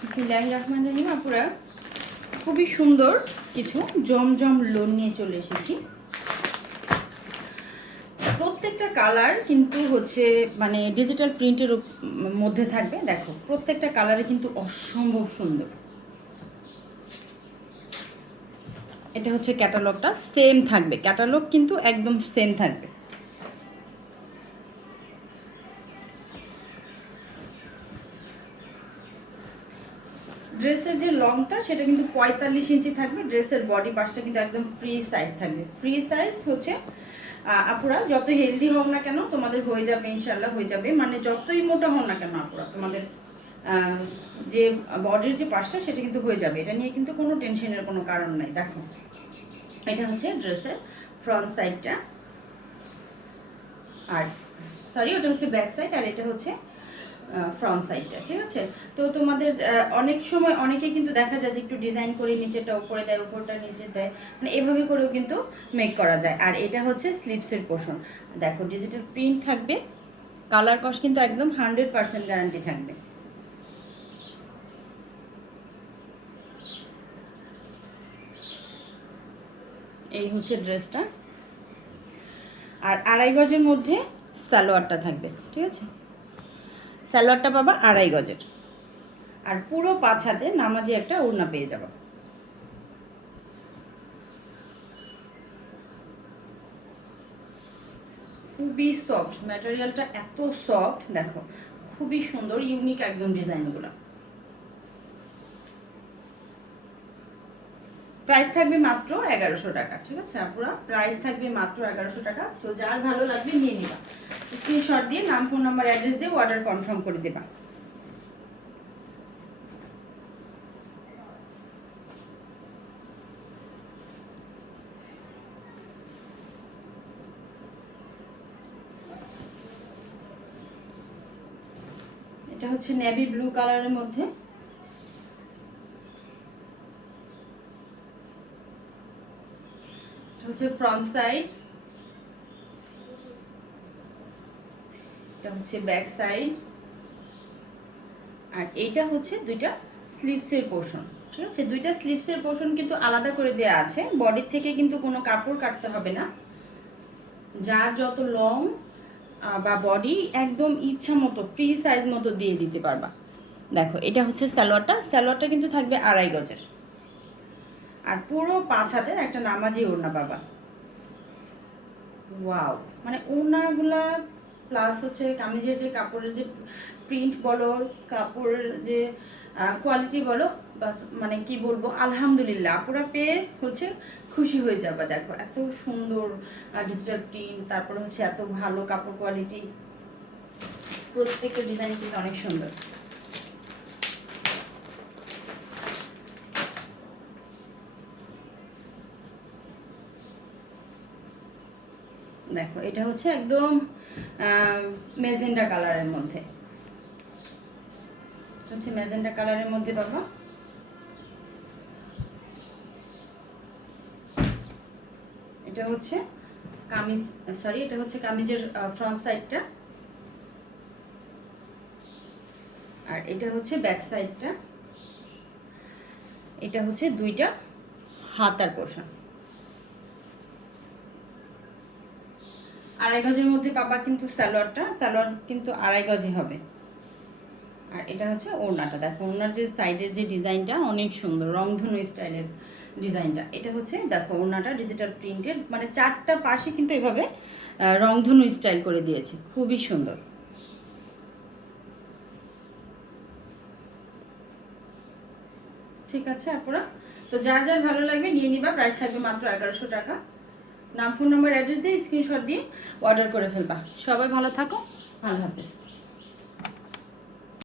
বিসমিল্লাহির রহমানির রহিম। আপুরা, খুবই সুন্দর কিছু জমজম লোন নিয়ে চলে এসেছি। প্রত্যেকটা কালার কিন্তু হচ্ছে মানে ডিজিটাল প্রিন্টের মধ্যে থাকবে। দেখো প্রত্যেকটা কালারে কিন্তু অসম্ভব সুন্দর। এটা হচ্ছে ক্যাটালগটা সেম থাকবে, ক্যাটালগ কিন্তু একদম সেম থাকবে। ড্রেসের যে লংটা সেটা কিন্তু 45 ইঞ্চি থাকবে। ড্রেসের বডি পার্টটা কিন্তু একদম ফ্রি সাইজ থাকবে। ফ্রি সাইজ হচ্ছে আপুরা যত হেলদি হোক না কেন তোমাদের হয়ে যাবে, ইনশাল্লাহ হয়ে যাবে। মানে যতই মোটা হোক না কেন আপুরা, তোমাদের যে বডির যে পার্টটা সেটা কিন্তু হয়ে যাবে। এটা নিয়ে কিন্তু কোনো টেনশনের কোনো কারণ নাই। দেখো এটা হচ্ছে ড্রেসের ফ্রন্ট সাইডটা, আর সরি ওটা হচ্ছে ব্যাক সাইড, আর এটা হচ্ছে ফ্রন্ট সাইডটা। ঠিক আছে, তো তোমাদের অনেক সময় অনেকেই কিন্তু দেখা যায় যে একটু ডিজাইন করে নিচেটা উপরে দেয়, উপরটা নিচে দেয়, মানে এভাবে করেও কিন্তু মেক করা যায়। আর এটা হচ্ছে স্লিভসের পোর্শন। দেখো ডিজিটাল প্রিন্ট থাকবে, কালার কস কিন্তু একদম 100% গ্যারান্টি থাকবে। এই হচ্ছে ড্রেসটা, আর 2.5 গজের মধ্যে সালোয়ারটা থাকবে। ঠিক আছে, সালোয়ারটা পাবা 2.5 গজের, আর পুরো 5 হাতে নামাজি একটা ওড়না পেয়ে যাবা। খুবই সফট ম্যাটেরিয়ালটা, এত সফট। দেখো খুবই সুন্দর, ইউনিক একদম ডিজাইনগুলো। প্রাইস থাকবে মাত্র 1100 টাকা। ঠিক আছে আপুরা, প্রাইস থাকবে মাত্র 1100 টাকা। তো যার ভালো লাগবে নিয়ে নিবা, স্ক্রিনশট দিয়ে নাম, ফোন নাম্বার, অ্যাড্রেস দিয়ে অর্ডার কনফার্ম করে দেবা। এটা হচ্ছে নেভি ব্লু কালারের মধ্যে। এটা হচ্ছে ফ্রন্ট সাইড, এটা হচ্ছে ব্যাক সাইড, আর এইটা হচ্ছে দুইটা স্লিভসের পোর্শন। ঠিক আছে, দুইটা স্লিভসের পোর্শন কিন্তু আলাদা করে দেয়া আছে। বডির থেকে কিন্তু কোনো কাপড় কাটতে হবে না, যার যত লং বা বডি একদম ইচ্ছা মতো ফ্রি সাইজ মতো দিয়ে দিতে পারবা। দেখো এটা হচ্ছে সালোয়ারটা, সালোয়ারটা কিন্তু থাকবে 2.5 গজের, আর পুরো 5 হাতের একটা নামাজি ওড়না পাবা। ওয়াও, মানে ওড়নাগুলা প্লাস হচ্ছে কামিজের যে কাপড়ের যে প্রিন্ট বলো, কাপড়ের যে কোয়ালিটি বলো, বা মানে কি বলবো, আলহামদুলিল্লাহ আপুরা পেয়ে হচ্ছে খুশি হয়ে যাবে। দেখো এত সুন্দর ডিজিটাল প্রিন্ট, তারপরে হচ্ছে এত ভালো কাপড় কোয়ালিটি, প্রত্যেকটা ডিজাইন কিন্তু অনেক সুন্দর। দেখো এটা হচ্ছে একদম মেজেন্ডা কালারের মধ্যে, হচ্ছে মেজেন্ডা কালারের মধ্যে বাবা। এটা হচ্ছে কামিজ, সরি এটা হচ্ছে কামিজের ফ্রন্ট সাইডটা, আর এটা হচ্ছে ব্যাক সাইডটা। এটা হচ্ছে দুইটা হাতার পোর্শন। 2.5 গজের মধ্যে পাবা কিন্তু সালোয়ারটা, সালোয়ার কিন্তু 2.5 গজে হবে। আর এটা হচ্ছে ওড়নাটা। দেখো ওড়নার যে সাইডের যে ডিজাইনটা অনেক সুন্দর, রংধনু স্টাইলের ডিজাইনটা। এটা হচ্ছে দেখো ওড়নাটা ডিজিটাল প্রিন্টের, মানে 4টা পাশে কিন্তু এভাবে রংধনু স্টাইল করে দিয়েছে, খুবই সুন্দর। ঠিক আছে আপুরা, তো যার যার ভালো লাগবে নিয়ে নিবা। প্রাইস থাকবে মাত্র 1100 টাকা। নাম, ফোন নাম্বার, অ্যাড্রেস দিয়ে স্ক্রিনশট দিয়ে অর্ডার করে ফেলবা। সবাই ভালো থাকো, আল্লাহ হাফেজ।